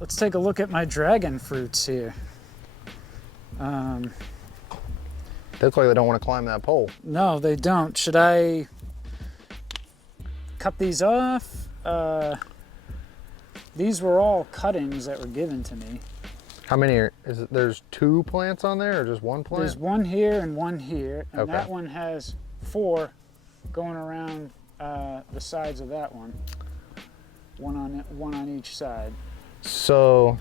Let's take a look at my dragon fruits here. They look like they don't want to climb that pole. No, they don't. Should I cut these off? These were all cuttings that were given to me. How many are, there's 2 plants on there or just 1 plant? There's one here and one here, and Okay. that one has 4 going around the sides of that one. One on each side. So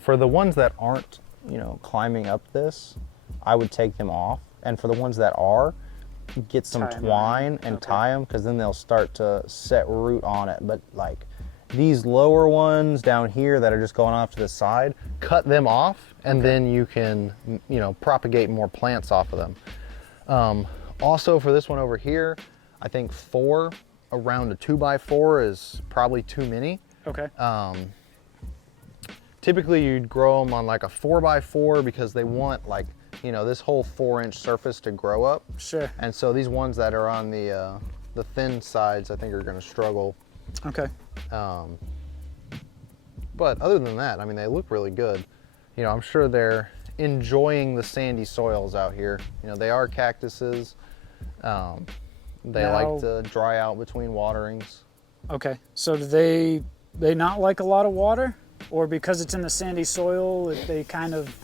for the ones that aren't, you know, climbing up this, I would take them off. And for the ones that are, get some twine and tie them, because then they'll start to set root on it. But like these lower ones down here that are just going off to the side, cut them off, and then you can, you know, propagate more plants off of them. Also for this one over here, I think 4 around a 2x4 is probably too many. Okay. Typically you'd grow them on like a 4x4 because they want, like, you know, this whole 4-inch surface to grow up. Sure. And so these ones that are on the thin sides, I think are gonna struggle. Okay. But other than that, I mean, they look really good. You know, I'm sure they're enjoying the sandy soils out here. You know, they are cactuses. They like to dry out between waterings. Okay. So do they not like a lot of water? Or because it's in the sandy soil, they kind of...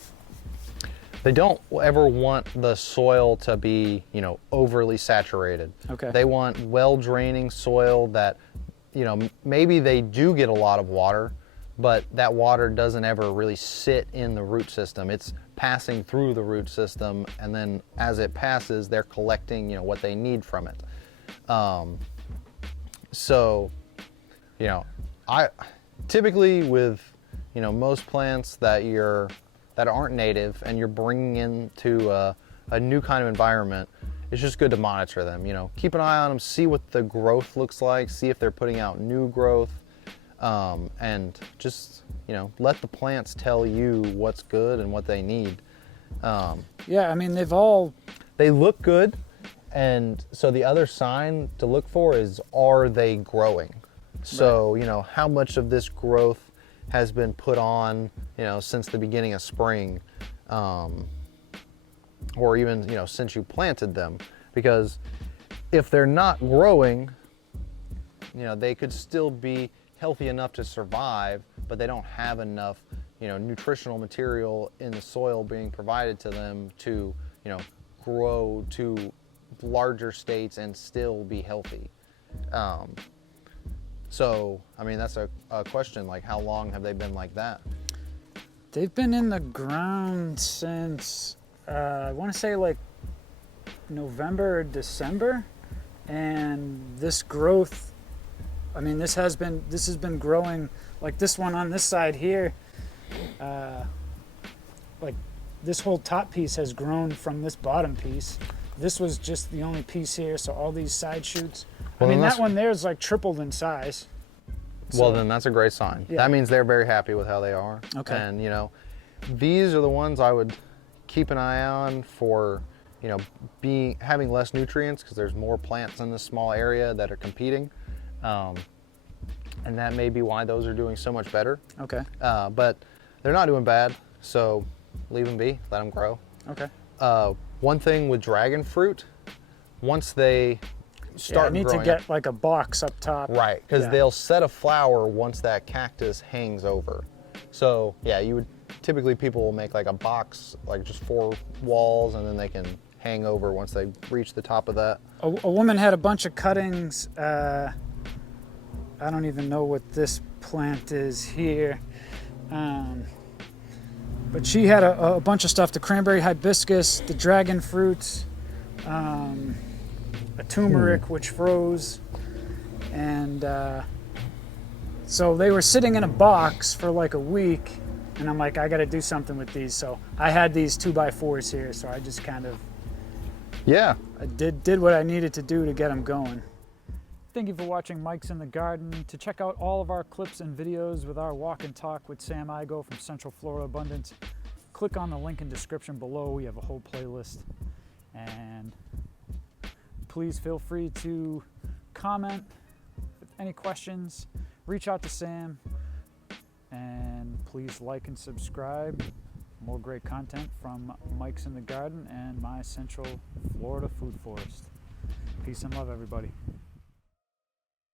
They don't ever want the soil to be, you know, overly saturated. Okay. They want well-draining soil that, you know, maybe they do get a lot of water, but that water doesn't ever really sit in the root system. It's passing through the root system, and then as it passes, they're collecting, you know, what they need from it. So, you know, I typically with, you know, most plants that aren't native and you're bringing into a new kind of environment, it's just good to monitor them. You know, keep an eye on them, see what the growth looks like, see if they're putting out new growth, and just, you know, let the plants tell you what's good and what they need. Yeah, I mean, They look good, and so the other sign to look for is, are they growing? So, you know, how much of this growth has been put on, you know, since the beginning of spring, or even, you know, since you planted them. Because if they're not growing, you know, they could still be healthy enough to survive, but they don't have enough, you know, nutritional material in the soil being provided to them to, you know, grow to larger states and still be healthy. So, I mean, that's a question, like, how long have they been like that? They've been in the ground since, I want to say like November or December. And this growth, I mean, this has been growing, like this one on this side here, like this whole top piece has grown from this bottom piece. This was just the only piece here, so all these side shoots. Well, I mean, that one there is like tripled in size. Well, then that's a great sign. Yeah. That means they're very happy with how they are. Okay. And, you know, these are the ones I would keep an eye on for, you know, having less nutrients, because there's more plants in this small area that are competing. And that may be why those are doing so much better. Okay. But they're not doing bad, so leave them be, let them grow. Okay. One thing with dragon fruit, once they start I need to get like a box up top. Right, because they'll set a flower once that cactus hangs over. So yeah, people will make like a box, like just 4 walls, and then they can hang over once they reach the top of that. A woman had a bunch of cuttings. I don't even know what this plant is here. But she had a bunch of stuff, the cranberry hibiscus, the dragon fruits, a turmeric which froze, and so they were sitting in a box for like a week, and I'm like, I got to do something with these. So I had these 2x4s here, so I just kind of I did what I needed to do to get them going. Thank you for watching Mike's in the Garden. To check out all of our clips and videos with our walk and talk with Sam Igo from Central Florida Abundance, click on the link in description below. We have a whole playlist. And please feel free to comment with any questions, reach out to Sam, and please like and subscribe. More great content from Mike's in the Garden and my Central Florida Food Forest. Peace and love, everybody.